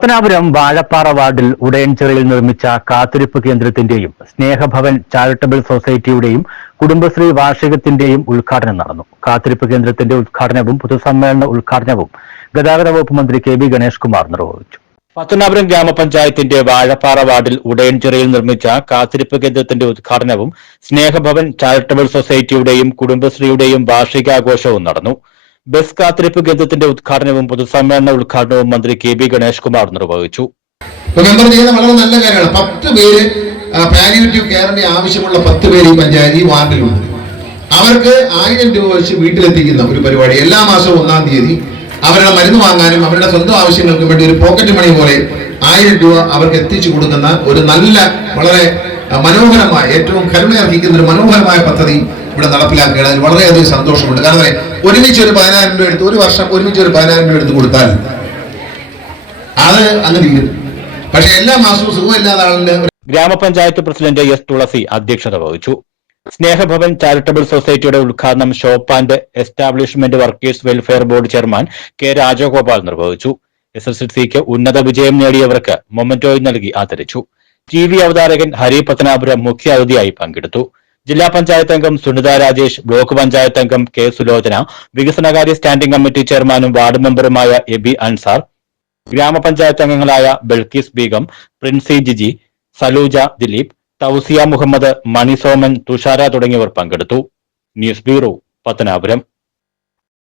പത്തനാപുരം വാഴപ്പാറ വാർഡിൽ ഉടയൻചിറയിൽ നിർമ്മിച്ച കാത്തിരിപ്പ് കേന്ദ്രത്തിന്റെയും സ്നേഹഭവൻ ചാരിറ്റബിൾ സൊസൈറ്റിയുടെയും കുടുംബശ്രീ വാർഷികത്തിന്റെയും ഉദ്ഘാടനം നടന്നു. കാത്തിരിപ്പ് കേന്ദ്രത്തിന്റെ ഉദ്ഘാടനവും പൊതുസമ്മേളന ഉദ്ഘാടനവും ഗതാഗത വകുപ്പ് മന്ത്രി കെ ബി ഗണേഷ് കുമാർ നിർവഹിച്ചു. പത്തനാപുരം ഗ്രാമപഞ്ചായത്തിന്റെ വാഴപ്പാറ വാർഡിൽ ഉടയൻചിറയിൽ നിർമ്മിച്ച കാത്തിരിപ്പ് കേന്ദ്രത്തിന്റെ ഉദ്ഘാടനവും സ്നേഹഭവൻ ചാരിറ്റബിൾ സൊസൈറ്റിയുടെയും കുടുംബശ്രീയുടെയും വാർഷികാഘോഷവും നടന്നു. ബസ് കാത്തിരിപ്പ് കേന്ദ്രത്തിന്റെ ഉദ്ഘാടനവും പൊതുസമ്മേളന ഉദ്ഘാടനവും മന്ത്രി കെ ബി ഗണേഷ് കുമാർ നിർവഹിച്ചു. വളരെ നല്ല കാര്യമാണ്. പത്ത് പേര് പാലിയേറ്റീവ് കെയറിന്റെ ആവശ്യമുള്ള പത്ത് പേര് ഈ പഞ്ചായത്ത് ഈ വാർഡിലുണ്ട്. അവർക്ക് ആയിരം രൂപ വെച്ച് വീട്ടിലെത്തിക്കുന്ന ഒരു പരിപാടി എല്ലാ മാസവും ഒന്നാം തീയതി അവരുടെ മരുന്ന് വാങ്ങാനും അവരുടെ സ്വന്തം ആവശ്യങ്ങൾക്കും വേണ്ടി ഒരു പോക്കറ്റ് മണി പോലെ ആയിരം രൂപ അവർക്ക് എത്തിച്ചു കൊടുക്കുന്ന ഒരു നല്ല വളരെ മനോഹരമായ ഏറ്റവും കരുണയർഹിക്കുന്ന ഒരു മനോഹരമായ പദ്ധതി ഇവിടെ നടപ്പിലാക്കുകയാണ് അതിൽ വളരെയധികം സന്തോഷമുണ്ട്. കാരണം ഒരുമിച്ച് ഒരു പതിനായിരം രൂപ എടുത്ത് ഒരു വർഷം ഒരുമിച്ച് ഒരു പതിനായിരം രൂപ എടുത്ത് കൊടുത്താൽ അത് അങ്ങനെ തീരും. പക്ഷെ എല്ലാ മാസവും സുഖമില്ലാത്ത ആളിന് ഗ്രാമപഞ്ചായത്ത് പ്രസിഡന്റ് എസ് തുളസി അധ്യക്ഷത വഹിച്ചു. സ്നേഹഭവൻ ചാരിറ്റബിൾ സൊസൈറ്റിയുടെ ഉദ്ഘാടനം shop and establishment workers welfare board chairman K Rajagopal നിർവഹിച്ചു. എസ് എസ് എൽ സിക്ക് ഉന്നത വിജയം നേടിയവർക്ക് മൊമന്റോയും നൽകി ആദരിച്ചു. ടി വി അവതാരകൻ ഹരി പത്തനാപുരം മുഖ്യ അതിഥിയായി പങ്കെടുത്തു. ജില്ലാ പഞ്ചായത്ത് അംഗം സുനിത രാജേഷ് ബ്ലോക്ക് പഞ്ചായത്ത് അംഗം കെ സുലോചന വികസനകാര്യ സ്റ്റാൻഡിംഗ് കമ്മിറ്റി ചെയർമാനും വാർഡ് മെമ്പറുമായ എബി അൻസാർ ഗ്രാമപഞ്ചായത്ത് അംഗങ്ങളായ ബൽക്കീസ് ബീഗം പ്രിൻസി ജിജി സലൂജ ദിലീപ് തൗസിയ മുഹമ്മദ് മണിസോമൻ തുഷാര തുടങ്ങിയവർ പങ്കെടുത്തു. News bureau Pathanapuram.